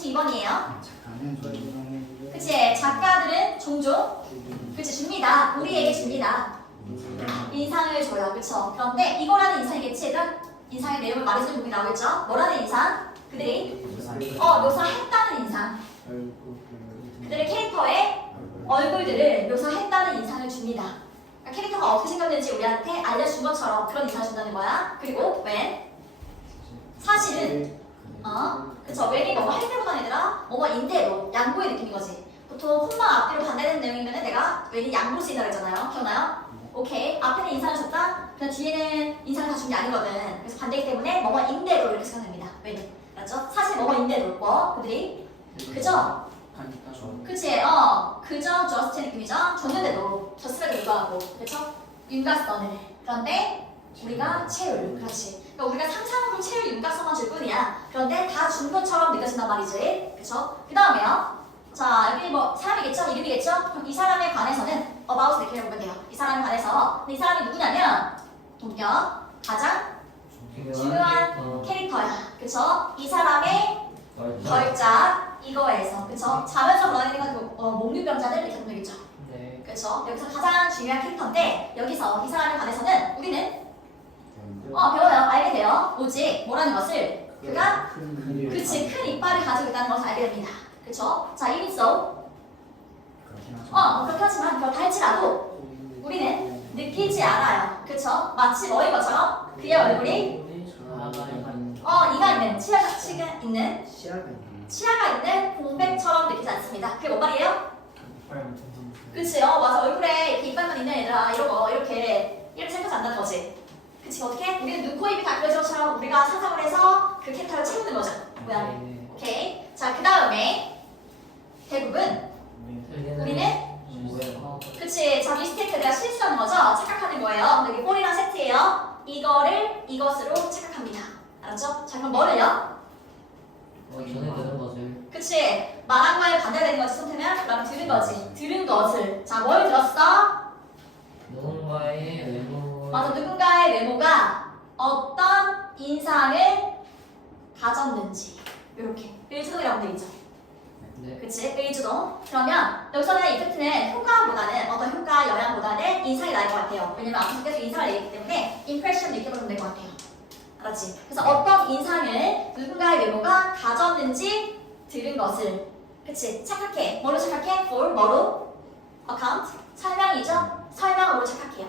지금 2번이에요. 작가는 종종 그치? 작가들은 종종 그치 줍니다. 우리에게 줍니다. 인상을 줘요. 그쵸? 그런데 이거라는 인상이겠지? 얘들아? 인상의 내용을 말해주는 부분이 나오겠죠? 뭐라는 인상? 그들이 묘사했다는 인상. 그들의 캐릭터의 얼굴들을 묘사했다는 인상을 줍니다. 그러니까 캐릭터가 어떻게 생겼는지 우리한테 알려준 것처럼 그런 인상을 준다는 거야. 그리고 when? 사실은 그쵸? when이 뭐뭐 할 때보다는 얘들아 뭐뭐인데도 양보의 느낌인 거지. 보통 콤마 앞뒤로 반대되는 내용이면 내가 when이 양보를 쓰인다고 했잖아요. 기억나요? 오케이. 앞에는 인상을 줬다. 그럼 뒤에는 인상을 다 준 게 아니거든. 그래서 반대이기 때문에 뭐뭐인데도 이렇게 생각됩니다. when이. 맞죠? 사실 뭐뭐인데도 그들이 그죠? 그치? 그저 just의 느낌이죠? 줬는데도 just에도 불구하고 그렇죠? 윤곽선을 그런데 우리가 채울 그렇지 그러니까 우리가 상상으로 채울 윤곽선만 줄 뿐이야 그런데 다 준 것처럼 느껴진단 말이지 그렇죠? 그 다음에요 자 여기 뭐 사람이겠죠? 이름이겠죠? 그럼 이 사람에 관해서는 about 이렇게 해보면 돼요 이 사람에 관해서 근데 이 사람이 누구냐면 동력 가장 중요한 캐릭터야 그쵸? 이 사람의 걸작 이거에서 그쵸? 자면서 그러니까 목류병자들 이렇게 보면 되겠죠? 네. 그쵸? 여기서 가장 중요한 캐릭터인데 여기서 이 사람에 관해서는 우리는 배워요. 알게 돼요. 오직 뭐라는 것을 그가 그치 큰 이빨을 가지고 있다는 것을 알게 됩니다. 그쵸? 자, even so 그렇게 하지만 그걸 다 할지라도 우리는 느끼지 않아요. 그쵸? 마치 뭐인 것처럼 그의 얼굴이 이가 있는 치아가 있는 공백처럼 느끼지 않습니다. 그게 뭔 말이에요? 그치? 맞아. 얼굴에 이렇게 이빨만 있는 애들아 이런 거 이렇게 생각하지 않는다는 거지. 그치? 어떻게? 우리는 눈, 코, 입이 다 그려진 것처럼 우리가 상상을 해서 그 캐릭터를 채우는 거죠. 뭐야? 오케이. 자, 그 다음에 대부분 우리는 그치? 자기 스테이크가 실수하는 거죠? 착각하는 거예요. 근데 이게 꼴이랑 세트예요. 이거를 이것으로 착각합니다. 알았죠? 자, 그럼 뭐를요? 전에 들은 것을 그치? 말한 거에 반대되는 거지, 손태면? 그럼 들은 거지. 들은 것을. 자, 뭘 들었어? 누군가의 외모 맞아, 누군가의 외모가 어떤 인상을 가졌는지. 이렇게. 의주동이라고 되어 있죠. 네. 그치? 의주동. 그러면 여기서는 이펙트는 효과보다는 어떤 효과, 영향보다는 인상이 나을 것 같아요. 왜냐면 앞에서 계속 인상을 얘기했기 때문에 임프레션 느껴보면 될 것 같아요. 알았지? 그래서 어떤 인상을 누군가의 외모가 가졌는지 들은 것을 그치? 착각해. 뭐로 착각해? for 뭐로? account? 설명이죠? 설명으로 착각해요.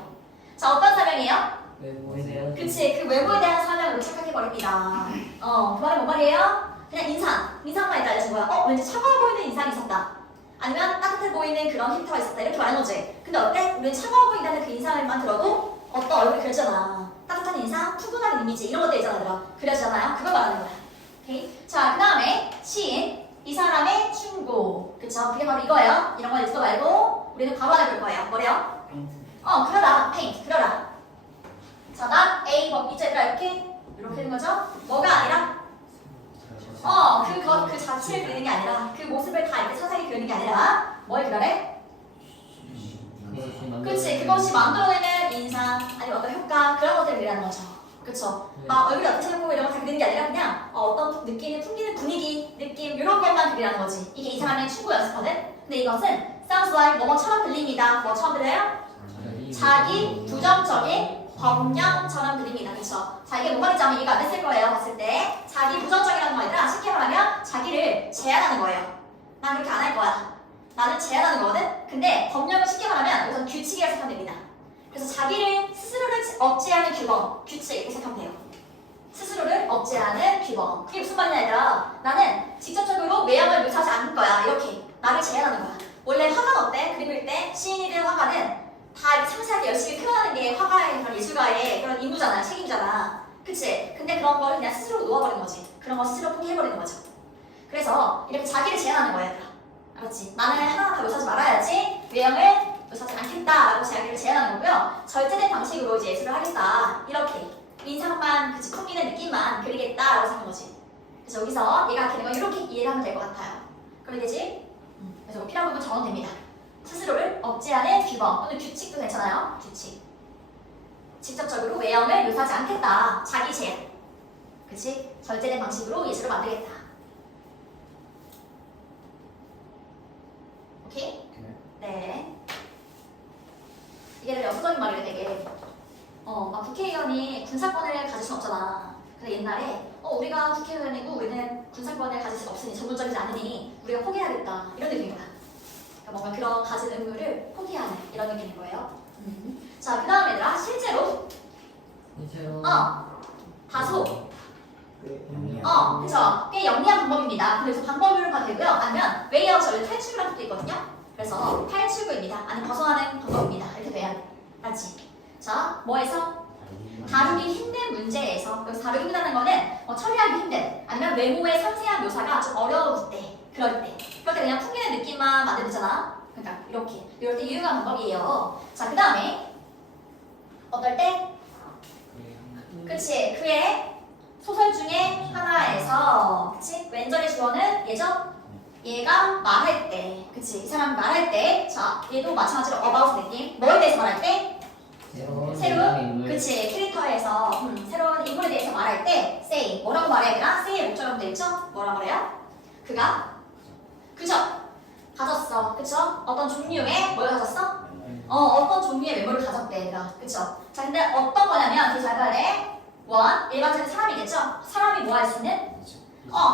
자, 어떤 설명이에요? 외모에 대한 그치? 그 외모에 대한 설명으로 착각해버립니다. 그 말은 뭔 말이에요? 그냥 인상만 일단 알려준 거야. 왠지 차가워 보이는 인상이 있었다. 아니면 따뜻해 보이는 그런 캐릭터가 있었다. 이렇게 말하는 거지. 근데 어때? 우리는 차가워 보인다는 그 인상을만 들어도 어떤 얼굴이 그려지잖아. 따뜻한 인상, 푸근한 이미지 이런 것들 있잖아. 그려지잖아요. 그걸 말하는 거야. 오케이? 자, 그 다음에 시인. 이 사람의 충고. 그쵸? 그게 바로 이거예요. 이런 거 읽지 말고 우리는 바로 하나 볼 거예요. 뭐래요? 그러다. paint. 그러다. 자, 나 A 법이자 이렇게 되는 거죠? 뭐가 아니라 그 자체를 그리는 게 아니라 그 모습을 다 이렇게 자세하게 그리는 게 아니라 뭘 그려래? 그치, 그것이 만들어내는 인상 아니면 어떤 효과 그런 것들을 그리라는 거죠. 그쵸? 네. 막 얼굴이 어떻게 생기고 이런 거 다 그리는 게 아니라 그냥 어떤 느끼는 풍기는 분위기, 느낌 이런 것만 그리라는 거지. 이게 이 사람의 충고였거든. 근데 이것은 sounds like 뭐뭐처럼 들립니다. 뭐처럼 들려요? 자기 부정적인 법령처럼 들립니다. 그쵸? 자, 이게 뭔 말인지 아마 이해가 안 됐을 거예요. 봤을 때 자기 부정적이라는 말이라 쉽게 말하면 자기를 제한하는 거예요. 난 그렇게 안 할 거야. 나는 제한하는 거거든? 근데 법령을 쉽게 말하면 우선 규칙이라고 생각하면 됩니다. 그래서 자기를 스스로를 억제하는 규범, 규칙 이렇게 생각하면 돼요. 스스로를 억제하는 규범. 그게 무슨 말이냐 아니라 나는 직접적으로 외형을 묘사하지 않을 거야. 이렇게 나를 제한하는 거야. 원래 화가는 어때? 그림일 때 시인이든 화가는 다 이렇게 상세하게 열심히 표현하는 게 화가의 그런 예술가의 그런 임무잖아. 책임잖아. 그치? 근데 그런 걸 그냥 스스로 놓아버리는 거지. 그런 거 스스로 포기해버리는 거죠. 그래서 이렇게 자기를 제한하는 거야, 얘들아. 알았지? 나는 하나하나 다 묘사하지 말아야지 외형을 묘사하지 않겠다라고 자기를 제한하는 거고요. 절제된 방식으로 이제 예술을 하겠다. 이렇게 인상만 그치 풍기는 느낌만 그리겠다라고 생각한 거지. 그래서 여기서 얘가 되는 건 이렇게 이해를 하면 될 것 같아요. 그러면 되지? 그래서 필요한 부분 적으면 됩니다. 스스로를 억제하는 규범 또는 규칙도 괜찮아요. 규칙. 직접적으로 외형을 묘사하지 않겠다. 자기 제한. 그치? 절제된 방식으로 예술을 만들겠다. 수는 없잖아. 그래서 옛날에 우리가 국회의원이고 우리는 군사권을 가질 수 없으니 전문적이지 않으니 우리가 포기해야겠다 이런 느낌인 거야. 그러니까 뭔가 그런 가진 의무를 포기하는 이런 느낌인 거예요. 자, 그 다음 얘들아 실제로 실제로 다소 그쵸. 꽤 영리한 방법입니다. 그래서 방법으로 가도 되고요. 아니면 웨이아웃 원래 탈출이라는 것도 있거든요. 그래서 탈출구입니다. 아니면 벗어나는 방법입니다. 이렇게 돼야 돼. 맞지? 자, 뭐에서? 다루기 힘든 문제에서. 여기서 다루기 힘들다는 거는 처리하기 힘든 아니면 외모의 상세한 묘사가 좀 어려울 때 그럴 때 그냥 풍기는 느낌만 만들면 되잖아. 그러니까 이렇게 이럴 때 유용한 방법이에요. 자, 그 다음에 어떨 때? 그치. 그의 소설 중에 하나에서 그치? 왼절의 주어는 얘죠? 얘가 말할 때 그치? 이 사람이 말할 때 자, 얘도 마찬가지로 about 느낌 뭐에 대해서 말할 때? 새로운 그치? 캐릭터에서 새로운 인물에 대해서 말할 때 say 뭐라고 말해야 되나? say의 목적으로 되어 있죠? 뭐라고 그래요? 그가 그죠? 가졌어 그쵸? 어떤 종류의 뭘 가졌어? 어떤 종류의 메모를 가졌대 얘가 그쵸? 자 근데 어떤 거냐면 되게 잘 봐야 돼 원, 일반적인 사람이겠죠? 사람이 뭐 할 수 있는?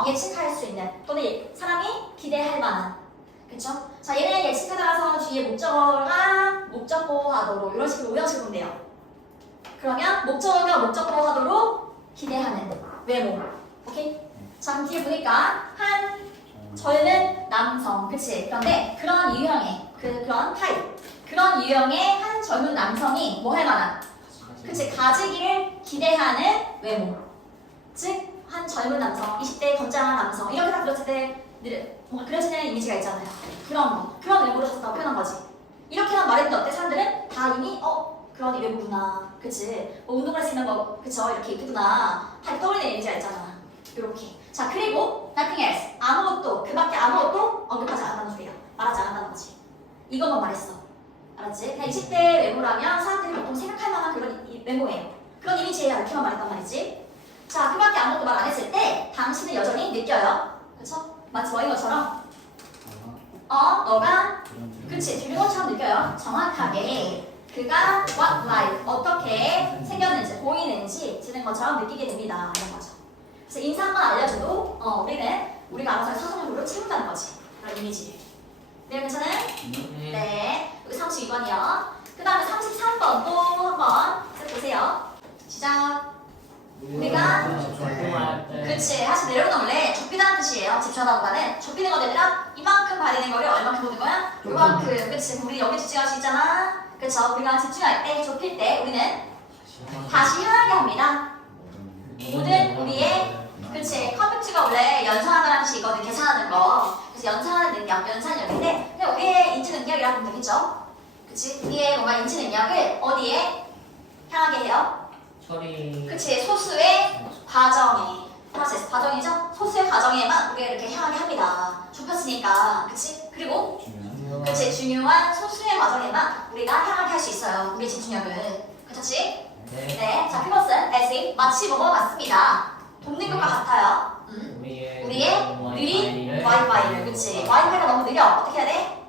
예측할 수 있는 또는 사람이 기대할 만한 그쵸? 자 얘는 예측하다라서 뒤에 목적어가 목적보호하도록 이런 식으로 오형식 보면 돼요. 그러면 목적어가 목적보호하도록 기대하는 외모 오케이? 자 그럼 뒤에 보니까 한 젊은 남성 그치? 그런데 그런 유형의 그런 타입 그런 유형의 한 젊은 남성이 뭐 할 만한 그치? 가지기를 기대하는 외모 즉 한 젊은 남성 20대 건장한 남성 이렇게 딱 들었을 때 뭔가 그려지는 이미지가 있잖아요. 그런 외모를 가졌다고 표현한 거지. 이렇게만 말했는데 어때? 사람들은 다 이미 그런 외모구나 그치? 뭐 운동할 수 있는 거 그쵸? 이렇게 이쁘구나 다 떠올리는 이미지가 있잖아. 이렇게 자 그리고 nothing else 아무것도 그밖에 아무것도 언급하지 않았다는 소리야. 말하지 않았다는 거지. 이것만 말했어. 알았지? 그냥 20대 외모라면 사람들이 보통 생각할 만한 그런 외모예요. 그런 이미지예요. 이렇게만 말했단 말이지. 자, 그밖에 아무것도 말 안 했을 때 당신은 여전히 느껴요. 그쵸? 마치 뭐인 것처럼 너가 그치? 들린 것처럼 느껴요. 정확하게 그가 what like 어떻게 생겼는지 보이는지 들은 것처럼 느끼게 됩니다. 이런 거죠. 그래서 인상만 알려줘도 우리가 알아서 사전적으로 채운다는 거지. 그런 이미지를. 네, 괜찮아요? 네. 여기 32번이요. 그 다음에 33번 또 한번 보세요. 시작. 우리가 그치 다시 내려놓을래 좁히다는 뜻이에요. 집중하다보다는 좁히는 거 얘들아 이만큼 봐야 거를 얼마큼 보는 거야? 요만큼 그치 우리 여기 집중할 수 있잖아. 그쵸 우리가 집중할 때 좁힐 때 우리는 다시 향하게 합니다. 모든 우리의 그치 컴퓨터가 원래 연산하다는 뜻이 있거든. 계산하는 거 그래서 연산하는 능력 연산력인데 그냥 우리의 인지 능력이라고 보면 되겠죠. 그치 우리의 뭔가 인지 능력을 어디에 향하게 해요? 그치 소수의 과정에 프로세스 과정이죠. 소수의 과정에만 우리가 이렇게 향하게 합니다. 좁혔으니까 그치 그리고 그치 중요한 소수의 과정에만 우리가 향하게 할 수 있어요. 우리의 집중력을 그렇지? 네. 자 그것은 as if 마치 뭐뭐 같습니다. 돕는 것과 같아요. 우리의 느린 와이파이를 그치 와이파이가 너무 느려 어떻게 해야 돼?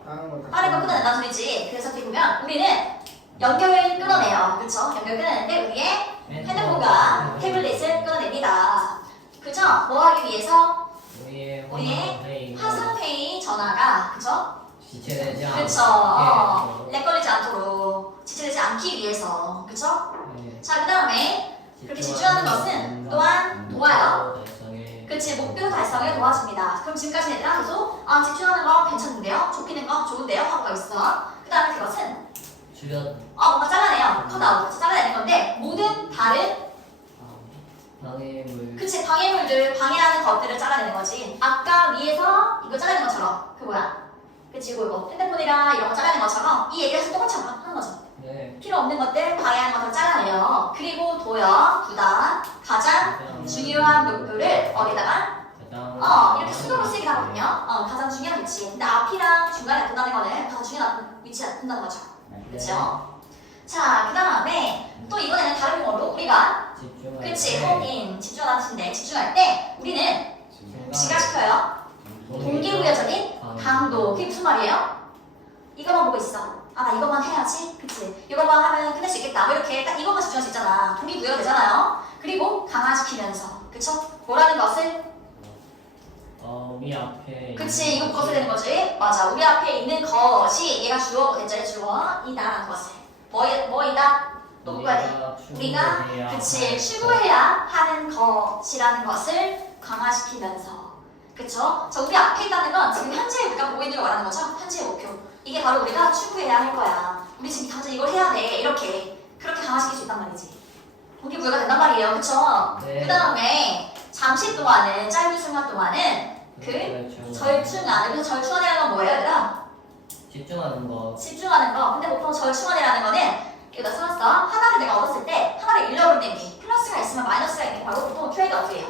빠른 걸 끊어낸다는 소리지. 그래서 어떻게 보면 우리는 연결을 끊어내요. 그쵸? 연결 끊어내는데 우리의 핸드폰과 태블릿을 끊어냅니다. 그죠? 뭐 하기 위해서? 우리의 화상회의 전화가 그죠? 지체되지 그쵸? 렉 걸리지 않도록 지체되지 않기 위해서 그쵸? 자 그 다음에 그렇게 집중하는 것은 또한 도와요. 그치 목표 달성에 도와줍니다. 그럼 지금까지 얘들아 계속 집중하는 거 괜찮은데요? 좁히는 거 좋은데요? 하고 있어. 그 다음에 그것은 뭔가 잘라내요. 컷아웃. 그래서 잘라내는 건데 모든 다른 방해물 그치 방해물들 방해하는 것들을 잘라내는 거지. 아까 위에서 이거 잘라낸 것처럼 그 뭐야? 그치 이거 핸드폰이랑 이런 거 잘라낸 것처럼 이 얘기를 똑같이 하는 거죠. 필요 없는 것들 방해하는 것들 잘라내요. 그리고 도요. 두다 가장 중요한 목표를 어디다가 이렇게 수동으로 쓰기도 하거든요. 가장 중요한 위치. 근데 앞이랑 중간에 둔다는 거는 가장 중요한 위치에 둔다는 거죠. 그쵸? 자, 그 다음에 또 이번에는 다른 용어로 우리가 그치, 홈인 집중하는 뜻인데 집중할 때 우리는 지각시켜요. 동기부여적인 강도. 그게 무슨 말이에요? 이것만 보고 있어. 나 이것만 해야지. 그치? 이것만 하면 끝낼 수 있겠다. 뭐 이렇게 딱 이것만 집중할 수 있잖아. 동기부여가 되잖아요. 그리고 강화시키면서 그쵸? 뭐라는 것을? 우리 앞에 그치 이거 묶어서 되는 거지? 맞아 우리 앞에 있는 것이 얘가 주어 대절의 주어이다라는 것을 뭐이다? 또 묶어야 돼 우리가 그치 추구해야 하는 것이라는 것을 강화시키면서 그쵸? 자 우리 앞에 있다는 건 지금 현재 우리가 보고 있는 걸 말하는 거죠? 현재의 목표 이게 바로 우리가 추구해야 할 거야 우리 지금 당장 이걸 해야 돼 이렇게 그렇게 강화시킬 수 있단 말이지 그게 부여가 된단 말이에요 그쵸? 네. 그 다음에 잠시 동안은 짧은 순간 동안은 절충안 그래서 절충안이라는 건 뭐예요 얘들아? 집중하는 거 집중하는 거 근데 보통 절충안이라는 거는 여기다 써놨어 하나를 내가 얻었을 때 하나를 잃어버리는 게 플러스가 있으면 마이너스가 있는 게 바로 보통 트레이드 어프예요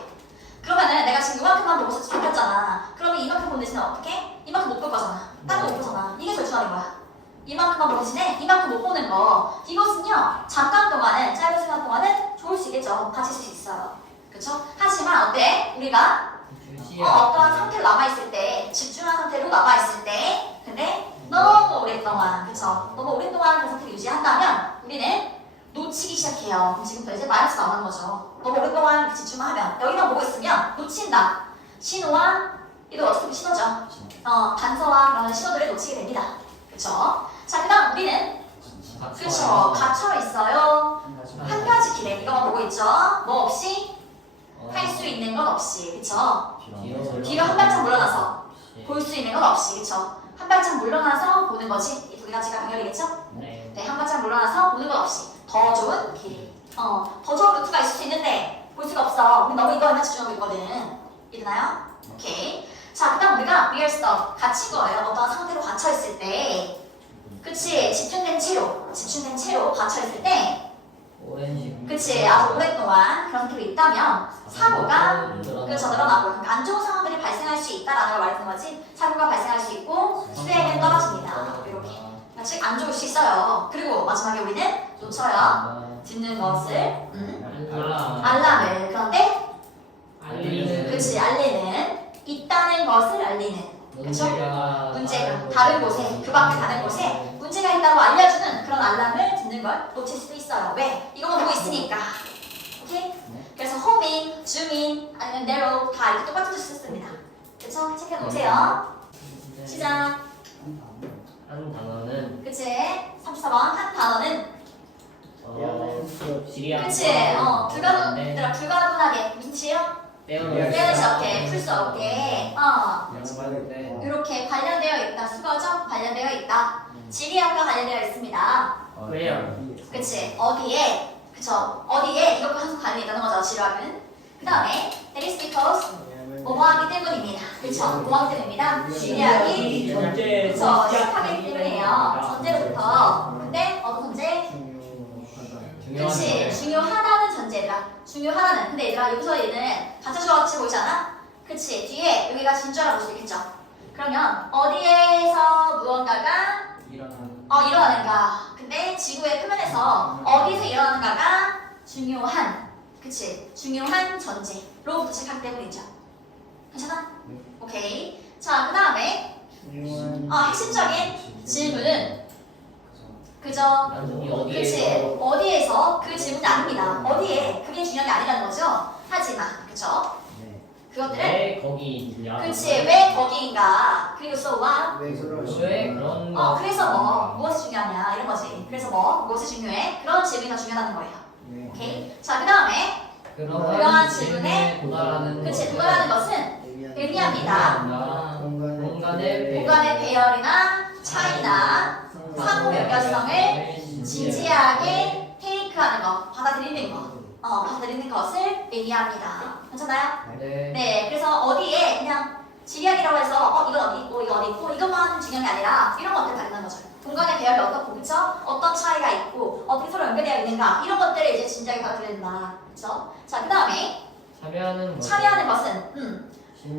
그러면은 내가 지금 이만큼만 보고 잡혔잖아 그러면 이만큼 본 대신에 어떻게? 이만큼 못 볼 거잖아 딴 거 못 보잖아 이게 절충안인 거야 이만큼만 본 대신에 이만큼 못 보는 거 이것은요 잠깐 동안은 짧은 시간 동안은 좋을 수 있겠죠 같이 쓸 수 있어요 그쵸? 하지만 어때? 우리가 어떠한 상태로 남아있을 때 집중한 상태로 남아있을 때 근데 너무 오랫동안 그쵸? 너무 오랫동안 그 상태를 유지한다면 우리는 놓치기 시작해요 그럼 지금부터 이제 마이너스 나오는 거죠 너무 오랫동안 집중만 하면 여기만 보고 있으면 놓친다 신호와 이거 어떻게 신호죠? 단서와 그런 신호들을 놓치게 됩니다 그쵸? 자 그 다음 우리는 그쵸 갇혀 있어요 한 가지 길에 이거만 보고 있죠 뭐 없이 할 수 있는 건 없이 그쵸? 뒤로 한 발짝 물러나서 볼 수 있는 건 없이 그쵸? 한 발짝 물러나서 보는 거지 이 두 가지가 병렬이겠죠? 네. 네, 한 발짝 물러나서 보는 건 없이 더 좋은 길 더 좋은 루트가 있을 수 있는데 볼 수가 없어 우리 너무 이거에만 집중하고 있거든 이해되나요? 오케이 자 그 다음 우리가 real stuff 갇힌 거예요 어떤 상태로 갇혀있을 때 그치 집중된 채로 갇혀있을 때 오랜 시간 그치 아주 오랫동안 그런 상태로 있다면 사고가 그렇죠 늘어나고 그러니까 안 좋은 상황들이 발생할 수 있다라는 걸 말하는 거지 사고가 발생할 수 있고 수행은 떨어집니다 이렇게 즉 안 좋을 수 있어요 그리고 마지막에 우리는 놓쳐요 듣는 것을 알람을 그런데 그치 알리는 있다는 것을 알리는 그쵸? 문제가 다른 곳에 그 밖에 다른 곳에 문제가 있다고 알려주는 그런 알람을 듣는 걸 놓칠 수도 있어요 왜? 이거만 보고 있으니까 오케이? 그래서 homing, zooming 아니면 narrow 다 이렇게 똑같은 뜻을 씁니다 그쵸? 체크해 놓으세요 시작 한 단어는 그치? 34번 한 단어는 지리학 그치? 불가분하게 무슨 뜻이에요? 빼놓을 수 없게, 풀 수 없게 이렇게 관련되어 있다 수거죠? 관련되어 있다 지리학과 관련되어 있습니다 왜요? 그치? 어디에? 그쵸? 어디에 이것과 항상 관련이 있다는 거죠 지리학은 그 다음에 that is because 뭐뭐하기 때문입니다 그쵸? 뭐하기 때문입니다 지리학이 그쵸? 시작하기 때문이에요 전제로부터 근데 어떤 전제? 그치 중요하다는 전제들아 중요하다는 근데 얘들아 여기서 얘는 가짜주어같이 보이지 않아? 그치 뒤에 여기가 진주라고 볼 수 있겠죠 그러면 어디에서 무언가가 일어나는가 근데 지구의 표면에서 어디서 일어나는가가 중요한 그치 중요한 전제로부터 시작하기 때문이죠 괜찮아? 오케이 자 그 다음에 핵심적인 질문은 그죠? 그치 어디에서 그 질문이 아닙니다 어디에 그게 중요한 게 아니라는 거죠 하지만 그쵸? 그것들은 왜 거기 있냐 그치 왜 거기인가 그리고 so what 왜 그런 거 그래서 무엇이 중요하냐 이런 거지 그래서 무엇이 중요해 그런 질문이 더 중요하다는 거예요 오케이 자 그 다음에 그러한 질문에 그치 도달하는 것은 의미합니다 공간의 배열이나 차이나 상호 연결성을 진지하게 테이크하는 것, 받아들이는 것, 받아들이는 것을 의미합니다. 괜찮아요? 네, 그래서 어디에 그냥 지리학이라고 해서 이건 어디 있고 이거 어디 있고 이것만 중요한 게 아니라 이런 것들 다룬다는 거죠. 공간의 배열이 어떻고 그쵸? 어떤 차이가 있고 어떻게 서로 연결되어 있는가 이런 것들을 이제 진지하게 받아들인다. 그쵸? 자, 그 다음에 참여하는 것은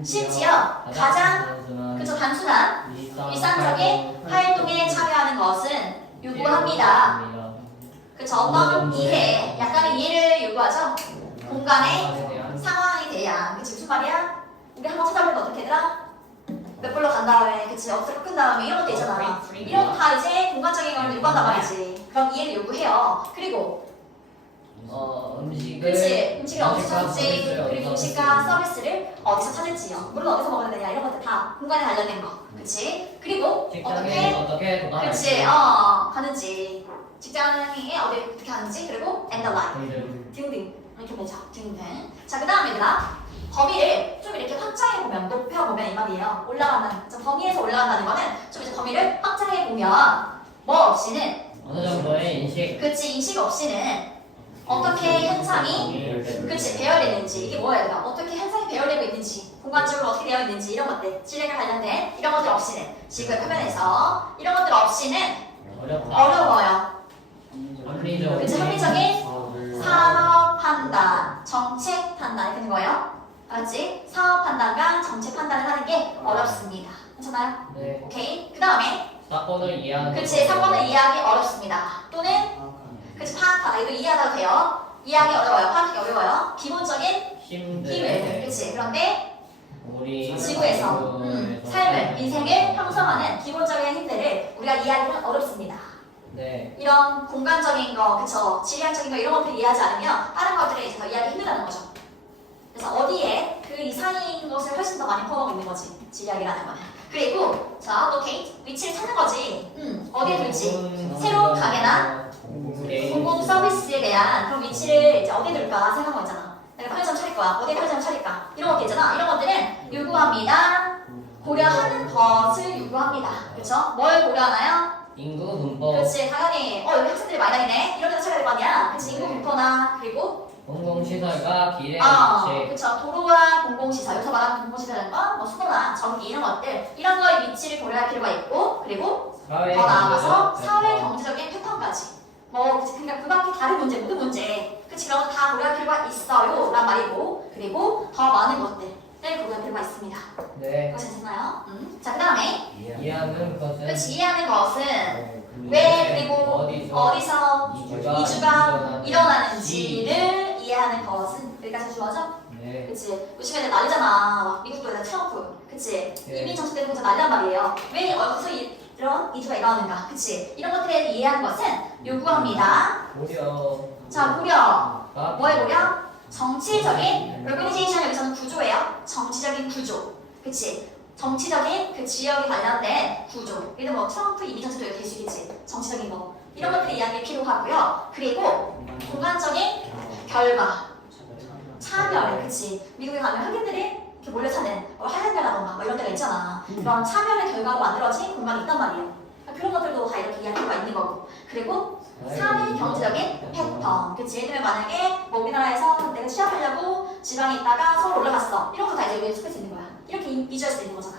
심지어 가장 그쵸 단순한 일상적인 활동에 참여하는 것은 요구합니다. 그쵸 어떤 이해, 약간의 이해를 요구하죠. 공간의 상황에 대한 그치 무슨 말이야? 우리 한번 찾아보면 어떻게 얘들아? 몇 번로 간 다음에 그치 어떻게 끝 다음에 이런 것도 있잖아. 이런 거 다 이제 공간적인 걸 요구한단 말이지. 그럼 이해를 요구해요. 그리고 음식을 그치? 음식을 어디서 음식과 찾을지, 서비스를 그리고 어디서 음식과 서비스를 어디서 찾을지요. 물론 어디서 먹어야 되냐 이런 것들 다 공간에 관련된 거. 그치? 그리고 직장에 어떻게 어떻게 도달할지 그치? 가는지, 직장에 어떻게 하는지, 그리고 and the like 등등 이렇게 되죠. 등등. 자, 그 다음에 얘들아 범위를 좀 이렇게 확장해 보면, 높여 보면 이 말이에요. 올라간다는, 범위에서 올라간다는 거는 좀 이제 범위를 확장해 보면 뭐 없이는, 어느 정도의 인식 그치, 인식 없이는 어떻게 현상이 그치 배열되는지, 이게 뭐야 얘들아, 어떻게 현상이 배열되고 있는지, 공간적으로 어떻게 되어 있는지 이런 것들, 지력에 관련된 이런 것들 없이는, 지구의 표면에서 이런 것들 없이는 어렵다. 어려워요. 합리적 그치, 합리적인 사업 판단, 정책 판단 이렇게 되는 거예요. 알았지? 사업 판단과 정책 판단을 하는 게 어렵습니다. 괜찮아요? 네. 오케이. 그 다음에 사건을 이해하는 그치, 사건을 이해하기 어렵습니다. 또는 그치, 파악하다. 이거 이해하다 돼요. 이해하기 어려워요. 파악하기 어려워요. 기본적인 힘을. 그치. 그런데 우리 지구에서 삶을, 인생을 형성하는 기본적인 힘들을 우리가 이해하기는 어렵습니다. 네. 이런 공간적인 거, 그쵸? 지리학적인 거 이런 것들 이해하지 않으면 다른 것들에 있어서 이해하기 힘들다는 거죠. 그래서 어디에 그 이상인 것을 훨씬 더 많이 포함하고 있는 거지, 지리학이라는 거는. 그리고 자, 로케이트, 위치를 찾는 거지. 어디에 둘지. 새로운 가게나 공공 서비스에 대한 그런 위치를 이제 어디에 둘까 생각하고 있잖아. 내가 편의점 차릴 거야. 어디에 편의점 차릴까? 이런 것들 있잖아. 이런 것들은 요구합니다. 고려하는 것을 요구합니다. 그쵸? 뭘 고려하나요? 인구 분포 그렇지, 당연히. 여기 학생들이 많이 다니네. 이런 데서 찾아야 될 거 아니야. 그치, 인구 분포나, 그리고 공공시설과 기대 위치 그쵸. 도로와 공공시설, 여기서 말하는 공공시설은 뭐 수도나 전기 이런 것들, 이런 거의 위치를 고려할 필요가 있고, 그리고 사회 더 나아가서 경제적 사회 발전. 경제적인 패턴까지. 그러니까 그 밖에 다른 문제, 모든 문제, 그치, 그런 거 다 고려할 필요가 있어요. 란 말이고, 그리고 더 많은 것들을 고려할 필요가 있습니다. 네. 그거 괜찮나요? 자, 그 다음에, 이해하는 것은 그치, 이해하는 것은 왜, 왜, 그리고 어디서 이주가 일어나는지를 이해하는 것은, 여기까지 주어져? 네. 그치. 요즘에 난리잖아. 막 미국도 이제 트럼프. 그치. 네. 이민 정책 때문에 난리란 말이에요. 왜 어디서 이런 이주가 일어나는가. 그치. 이런 것들에 대해 이해하는 것은 요구합니다. 고려 자, 고려. 뭐에 고려? 정치적인, organization 여기서는 구조예요. 정치적인 구조. 그치. 정치적인 그 지역에 관련된 구조. 예를 들어 뭐 트럼프 이민 정책도 될 수 있겠지. 정치적인 거. 이런 것들을 이해하기 필요하고요. 그리고 공간적인 결과. 차별, 그치. 미국에 가면 흑인들이 이렇게 몰려 사는 하얀별라던가 뭐 이런 데가 있잖아. 그런 차별의 결과로 만들어진 공간이 있단 말이에요. 그런 것들도 다 이렇게 이해할 필요가 있는 거고. 그리고 사회 경제적인 패턴, 그치. 예를 들면 만약에 뭐 우리나라에서 내가 취업하려고 지방에 있다가 서울 올라갔어. 이런 것도 다 이제 여기에 속할 수 있는 거야. 이렇게 이주할 수도 있는 거잖아.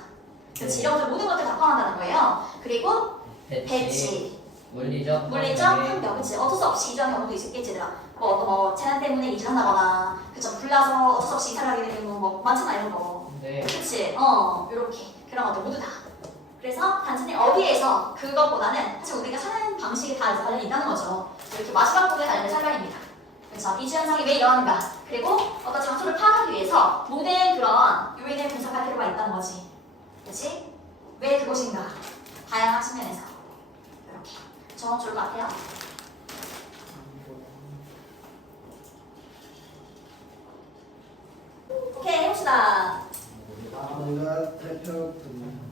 그치. 이런 것들 모든 것들 다 포함한다는 거예요. 그리고 배치. 물리적 환경, 그치. 어쩔 수 없이 이주한 경우도 있겠지, 얘들아. 뭐 재난 때문에 이주한다거나, 그쵸. 불나서 어쩔 수 없이 이사를 하게 되는 경우 뭐 많잖아, 이런 거. 네. 그치. 요렇게. 그런 것들 모두 다. 그래서 단순히 어디에서 그것보다는 사실 우리가 사는 방식이 다 이제 관련이 있다는 거죠. 이렇게 마지막 부분에 관련된 설명입니다. 그래서 이주 현상이 왜 일어나는가, 그리고 어떤 장소를 파악하기 위해서 모든 그런 요인을 분석할 필요가 있다는 거지. 그치? 왜 그곳인가? 다양한 측면에서. 이렇게. 저 좋을 것 같아요. 오케이, 해봅시다. 뭔가 대표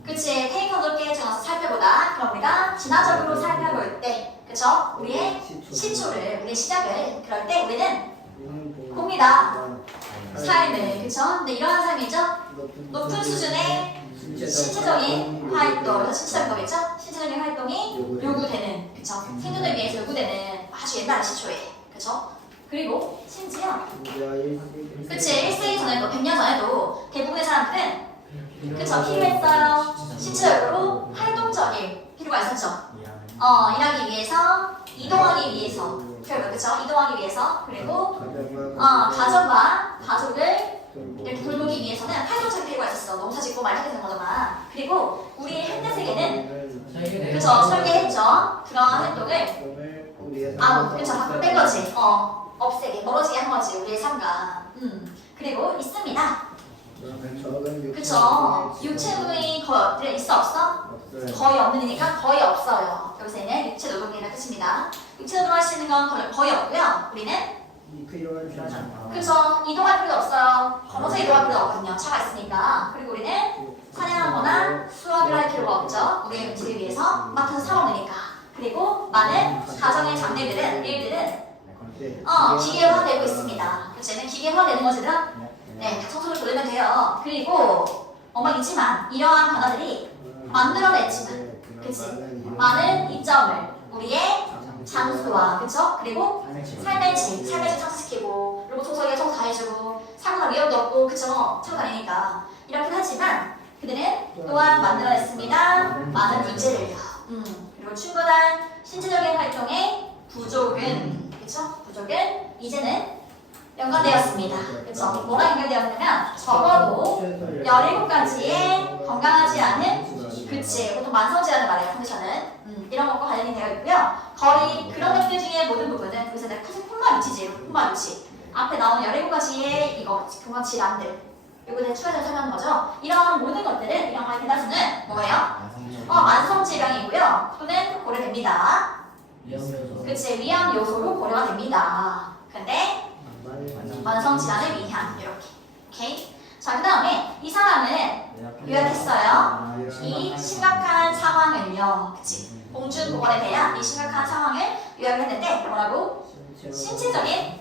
그치, 테이프 넓게 정해서 살펴보다. 그럼 우리가 진화적으로 살펴볼 때, 그쵸? 우리의 시초를, 우리의 시작을, 그럴 때 우리는 봅니다. 삶을, 그쵸? 근데 이러한 삶이죠? 높은 수준의 신체적인 활동, 그래서 신체적인 거겠죠? 신체적인 활동이 요구되는, 그쵸? 생존을 위해서 요구되는 아주 옛날의 시초에, 그쵸? 그리고 심지어, 그치, 1세기 전에도, 100년 전에도 대부분의 사람들은, 그쵸, 필요했어요. 신체적으로 활동적일 필요가 있었죠. 일하기 위해서, 이동하기 위해서, 그쵸? 이동하기 위해서, 그리고, 가정과 가족을 이렇게 돌보기 위해서는 활동적인 필요가 있었어. 농사 짓고 말 하게 된 거잖아. 그리고 우리 현대 세계는 그쵸, 설계했죠. 그런 활동을 그쵸, 밖으로 뺀 거지. 없애게, 멀어지게 한 거지, 우리의 삶과. 그리고 있습니다. 그쵸. 육체노동이 거의 있어 없어? 거의 없는이니까 거의 없어요. 여기서는 육체 노동이라는 뜻입니다. 육체 노동할 수 있는 건 거의 없고요. 우리는 그 이름을 필요하지 않다. 그쵸? 이동할 필요도 없어요. 걸어서 이동할 필요도 없거든요. 차가 있으니까. 그리고 우리는 사냥하거나 수확을 할 필요가 없죠. 우리의 음식을 위해서 마트에서 사 먹으니까. 그리고 많은 가정의 장르들은 일들은 기계화되고 있습니다. 그치? 기계화되는 것들은 네, 청소를 돌리면 돼요. 그리고 있지만 이러한 변화들이 만들어냈지만 그치? 많은 이점을 우리의 장소와 그쵸? 그리고 삶의 질 창출시키고 그리고 청소기가 청소 다 해주고 사고날 위험도 없고 그쵸? 차고 다니니까 이렇게 하지만 그들은 또한 만들어냈습니다. 많은 문제를요. 그리고 충분한 신체적인 활동의 부족은 그쵸? 부족은 이제는 연관되었습니다. 그쵸? 뭐랑 연결되었냐면 적어도 17가지의 건강하지 않은 그치 보통 만성질환을 말해요. 컨디션은 이런 것과 관련이 되어 있고요. 거의 그런 것들 중에 모든 부분은 그래서 내가 사실 폰만 위치지 폰만 위치 앞에 나온 17가지의 이거 건강 질환들 이거에 추가해서 설명하는 거죠. 이런 모든 것들은 이런 거의 대다수는 뭐예요? 만성 질병이고요. 또는 고려됩니다. 위험 요소. 그치 위험 요소로 고려가 됩니다. 근데 만성 질환의 위험 이렇게 오케이. 자 그다음에 이 사람은 요약했어요. 이 심각한 상황을요. 그치 봉준보건에 대한 이 심각한 상황을 요약했는데 뭐라고? 신체적인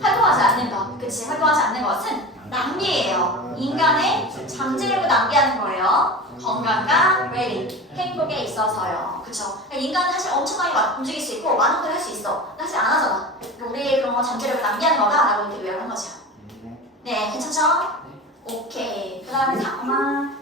활동하지 않는 것. 그치 활동하지 않는 것은 낭비예요. 인간의 잠재력을 낭비하는 거예요. 건강과 웰빙, 행복에 있어서요. 그쵸? 그러니까 인간은 사실 엄청나게 움직일 수 있고 많은 것들을 할 수 있어. 근데 사실 안 하잖아. 그러니까 우리의 그런 거 잠재력을 낭비하는 거다라고 이렇게 요약한 거죠. 네, 괜찮죠? 오케이. 그 다음에 4번.